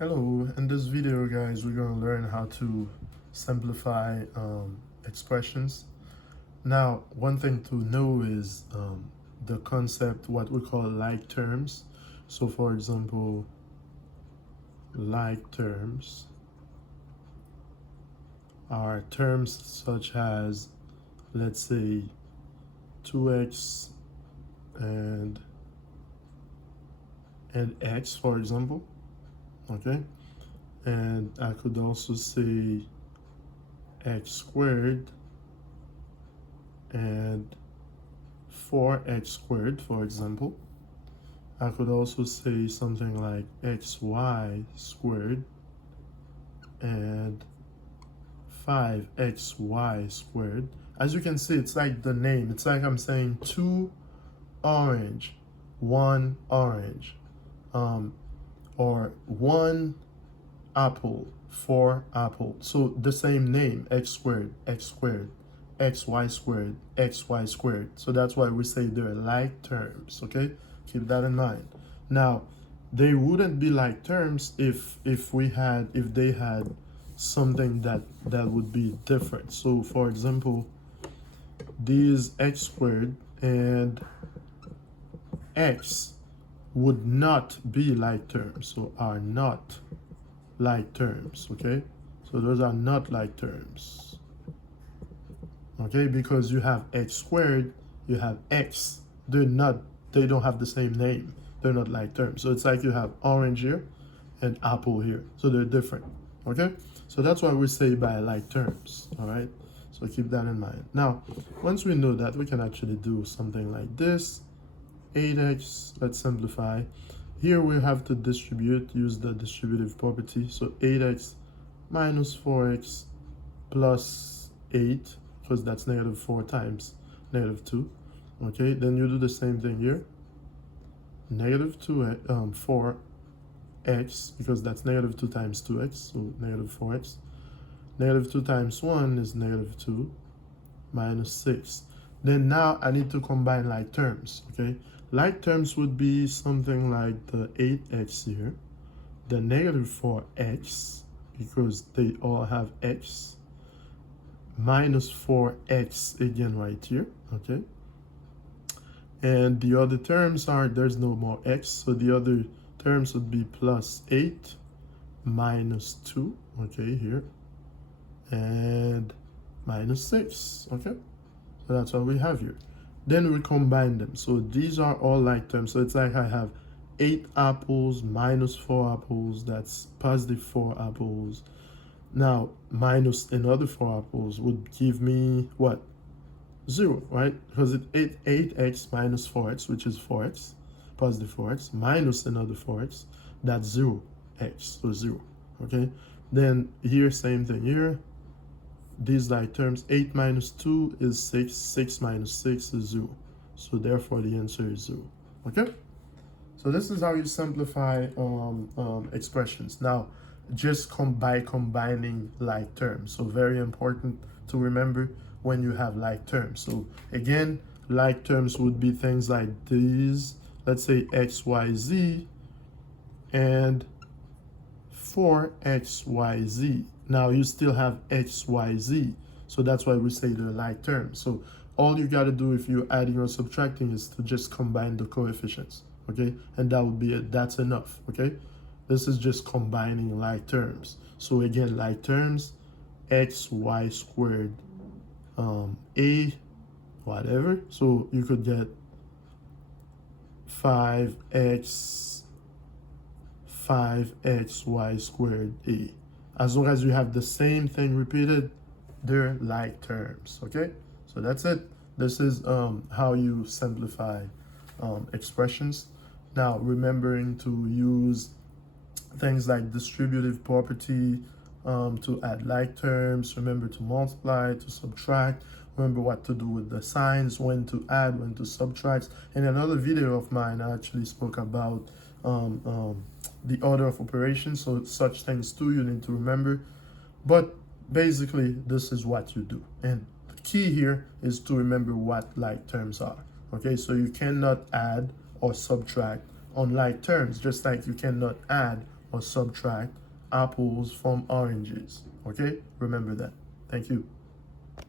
Hello, in this video guys we're going to learn how to simplify expressions. Now one thing to know is the concept what we call like terms. So for example, like terms are terms such as, let's say, 2x and x, for example. Okay, and I could also say x squared and 4x squared, for example. I could also say something like xy squared and 5xy squared. As you can see, it's like the name. It's like I'm saying 2 orange, 1 orange, or 1 apple, 4 apple. So the same name, x squared, xy squared, xy squared. So that's why we say they're like terms, okay? Keep that in mind. Now, they wouldn't be like terms if they had something that would be different. So for example, these x squared and x would not be like terms, so are not like terms, okay? So those are not like terms, okay? Because you have x squared, you have x, they don't have the same name. They're not like terms. So it's like you have orange here and apple here, so they're different, okay? So that's why we say by like terms, all right? So keep that in mind. Now, once we know that, we can actually do something like this. 8x, let's simplify. Here we have to use the distributive property. So 8x minus 4x plus 8, because that's negative 4 times negative 2. Okay, then you do the same thing here. Negative 4x, because that's negative 2 times 2x, so negative 4x. Negative 2 times 1 is negative 2 minus 6. Then now I need to combine like terms, okay? Like terms would be something like the 8x here, the negative 4x, because they all have x, minus 4x again right here, okay? And the other terms are, there's no more x, so the other terms would be plus 8 minus 2, okay, here, and minus 6, okay? So that's what we have here. Then we combine them. So these are all like terms. So it's like I have 8 apples minus 4 apples. That's positive 4 apples. Now, minus another 4 apples would give me what? 0, right? Because it's 8x minus 4x, which is 4x, positive 4x, minus another 4x. That's 0x, so 0, okay? Then here, same thing here. These like terms, 8 minus 2 is 6, 6 minus 6 is 0. So therefore the answer is 0, okay? So this is how you simplify expressions. Now, just by combining like terms. So very important to remember when you have like terms. So again, like terms would be things like these, let's say x, y, z, and 4xyz. Now you still have xyz, so that's why we say they're like terms. So all you got to do if you're adding or subtracting is to just combine the coefficients, okay? And that would be it. That's enough, okay? This is just combining like terms. So again, like terms, xy squared, a whatever. So you could get 5xy squared a. As long as you have the same thing repeated, they're like terms, okay? So that's it. This is how you simplify expressions. Now, remembering to use things like distributive property to add like terms. Remember to multiply, to subtract. Remember what to do with the signs, when to add, when to subtract. In another video of mine, I actually spoke about the order of operations. So such things too you need to remember. But basically, this is what you do. And the key here is to remember what like terms are. Okay, so you cannot add or subtract on like terms, just like you cannot add or subtract apples from oranges. Okay, remember that. Thank you.